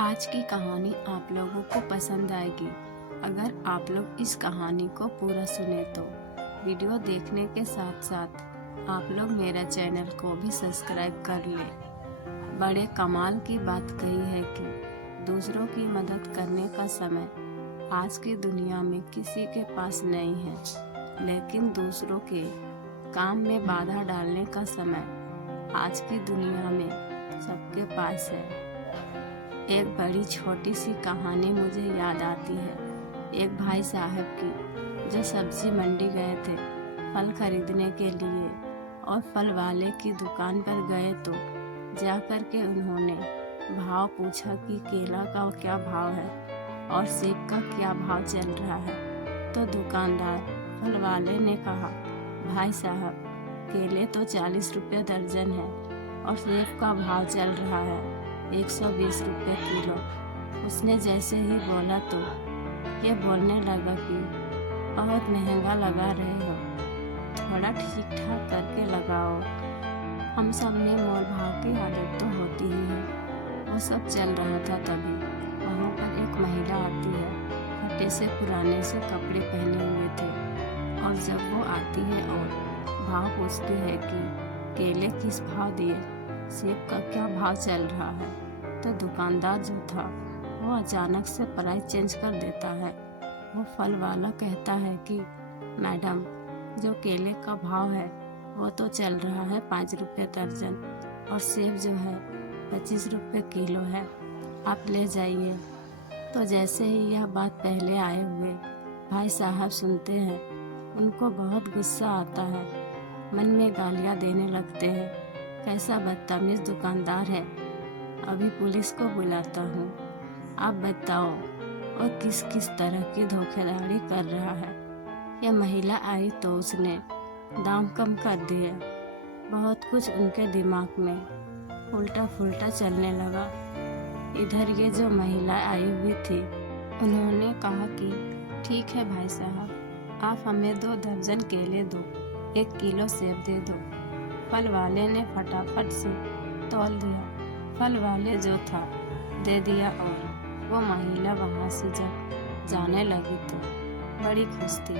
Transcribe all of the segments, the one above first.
आज की कहानी आप लोगों को पसंद आएगी। अगर आप लोग इस कहानी को पूरा सुने तो वीडियो देखने के साथ साथ आप लोग मेरा चैनल को भी सब्सक्राइब कर ले। बड़े कमाल की बात कही है कि दूसरों की मदद करने का समय आज की दुनिया में किसी के पास नहीं है, लेकिन दूसरों के काम में बाधा डालने का समय आज की दुनिया में सबके पास है। एक बड़ी छोटी सी कहानी मुझे याद आती है एक भाई साहब की, जो सब्जी मंडी गए थे फल खरीदने के लिए और फल वाले की दुकान पर गए तो जाकर के उन्होंने भाव पूछा कि केला का क्या भाव है और सेब का क्या भाव चल रहा है। तो दुकानदार फल वाले ने कहा, भाई साहब केले तो 40 रुपये दर्जन है और सेब का भाव चल रहा है 120 रुपये किलो। उसने जैसे ही बोला तो ये बोलने लगा कि बहुत महंगा लगा रहे हो, थोड़ा ठीक ठाक करके लगाओ। हम सब में मोल भाव की आदत तो होती ही है। वो सब चल रहा था तभी वहाँ पर एक महिला आती है। फटे से पुराने से कपड़े पहने हुए थे और जब वो आती है और भाव पूछती है कि केले किस भाव दिए, सेब का क्या भाव चल रहा है, तो दुकानदार जो था वो अचानक से प्राइस चेंज कर देता है। वो फल वाला कहता है कि मैडम, जो केले का भाव है वो तो चल रहा है 5 रुपये दर्जन और सेब जो है 25 रुपये किलो है, आप ले जाइए। तो जैसे ही यह बात पहले आए हुए भाई साहब सुनते हैं, उनको बहुत गुस्सा आता है, मन में गालियाँ देने लगते हैं, कैसा बदतमीज दुकानदार है, अभी पुलिस को बुलाता हूँ। आप बताओ और किस किस तरह की धोखेधड़ी कर रहा है। यह महिला आई तो उसने दाम कम कर दिए। बहुत कुछ उनके दिमाग में उल्टा फुल्टा चलने लगा। इधर ये जो महिला आई हुई थी, उन्होंने कहा कि ठीक है भाई साहब, आप हमें 2 दर्जन केले दो, 1 किलो सेब दे दो। फल वाले ने फटाफट से तौल दिया। फल वाले जो था दे दिया और वो महिला वहाँ से जब जाने लगी तो बड़ी खुश थी।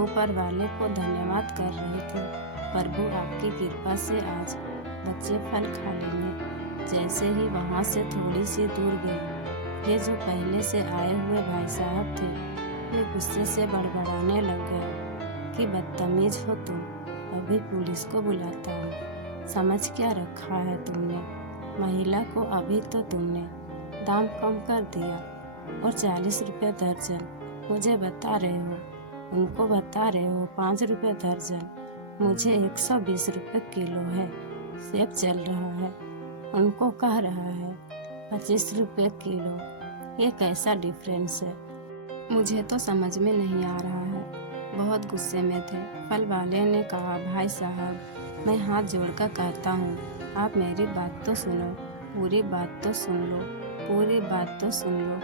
ऊपर वाले को धन्यवाद कर रही थी, प्रभु आपकी कृपा से आज बच्चे फल खा लेंगे। जैसे ही वहाँ से थोड़ी सी दूर गई, ये जो पहले से आए हुए भाई साहब थे, वे गुस्से से बड़बड़ाने लग गए कि बदतमीज हो तुम, अभी पुलिस को बुलाता हूँ। समझ क्या रखा है तुमने, महिला को अभी तो तुमने दाम कम कर दिया और 40 रुपये दर्जन मुझे बता रहे हो, उनको बता रहे हो 5 रुपये दर्जन, मुझे 120 रुपये किलो है सेब चल रहा है, उनको कह रहा है 25 रुपये किलो। ये कैसा डिफरेंस है, मुझे तो समझ में नहीं आ रहा है। बहुत गुस्से में थे। फल वाले ने कहा, भाई साहब मैं हाथ जोड़कर कहता हूँ, आप मेरी बात तो सुनो, पूरी बात तो सुन लो, पूरी बात तो सुन लो,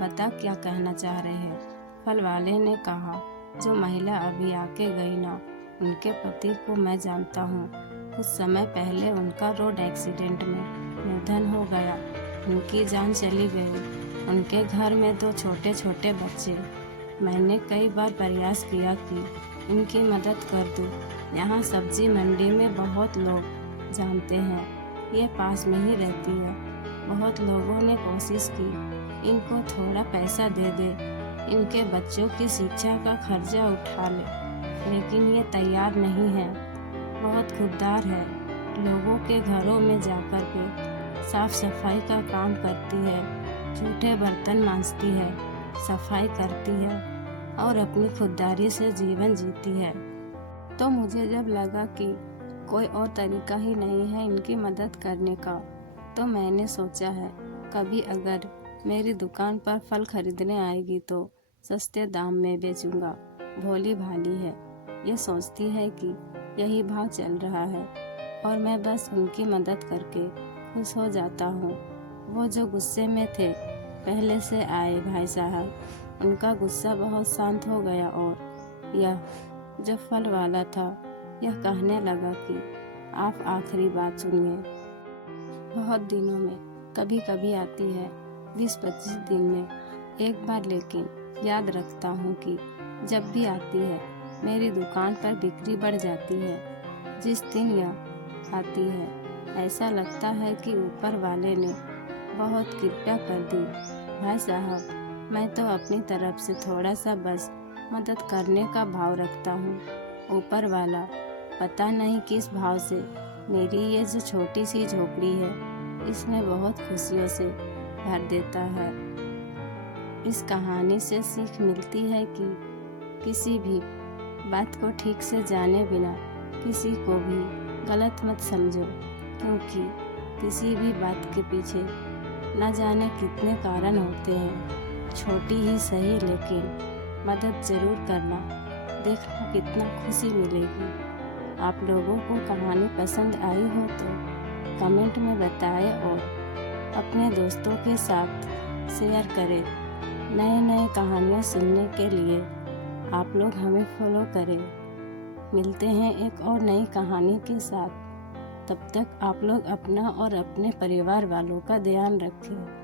बता क्या कहना चाह रहे हैं। फल वाले ने कहा, जो महिला अभी आके गई ना, उनके पति को मैं जानता हूँ। कुछ समय पहले उनका रोड एक्सीडेंट में निधन हो गया, उनकी जान चली गई। उनके घर में 2 छोटे छोटे बच्चे। मैंने कई बार प्रयास किया कि इनकी मदद कर दूँ। यहाँ सब्जी मंडी में बहुत लोग जानते हैं, ये पास में ही रहती है। बहुत लोगों ने कोशिश की इनको थोड़ा पैसा दे दे, इनके बच्चों की शिक्षा का खर्चा उठा ले, लेकिन ये तैयार नहीं है। बहुत खुददार है, लोगों के घरों में जाकर के साफ सफाई का काम करती है, झूठे बर्तन मांजती है, सफाई करती है और अपनी खुददारी से जीवन जीती है। तो मुझे जब लगा कि कोई और तरीका ही नहीं है इनकी मदद करने का, तो मैंने सोचा है कभी अगर मेरी दुकान पर फल खरीदने आएगी तो सस्ते दाम में बेचूंगा। भोली भाली है, ये सोचती है कि यही भाव चल रहा है और मैं बस उनकी मदद करके खुश हो जाता हूँ। वो जो गुस्से में थे पहले से आए भाई साहब, उनका गुस्सा बहुत शांत हो गया और यह जो फल वाला था यह कहने लगा कि आप आखिरी बात सुनिए। बहुत दिनों में कभी कभी आती है 20-25 दिन में एक बार, लेकिन याद रखता हूँ कि जब भी आती है मेरी दुकान पर बिक्री बढ़ जाती है। जिस दिन यह आती है ऐसा लगता है कि ऊपर वाले ने बहुत कृपा कर दी। भाई साहब, मैं तो अपनी तरफ से थोड़ा सा बस मदद करने का भाव रखता हूँ। ऊपर वाला पता नहीं किस भाव से मेरी ये जो छोटी सी झोपड़ी है इसमें बहुत खुशियों से भर देता है। इस कहानी से सीख मिलती है कि किसी भी बात को ठीक से जाने बिना किसी को भी गलत मत समझो, क्योंकि किसी भी बात के पीछे न जाने कितने कारण होते हैं। छोटी ही सही लेकिन मदद ज़रूर करना, देखना कितना खुशी मिलेगी। आप लोगों को कहानी पसंद आई हो तो कमेंट में बताएं और अपने दोस्तों के साथ शेयर करें। नए कहानियाँ सुनने के लिए आप लोग हमें फॉलो करें। मिलते हैं एक और नई कहानी के साथ। तब तक आप लोग अपना और अपने परिवार वालों का ध्यान रखें।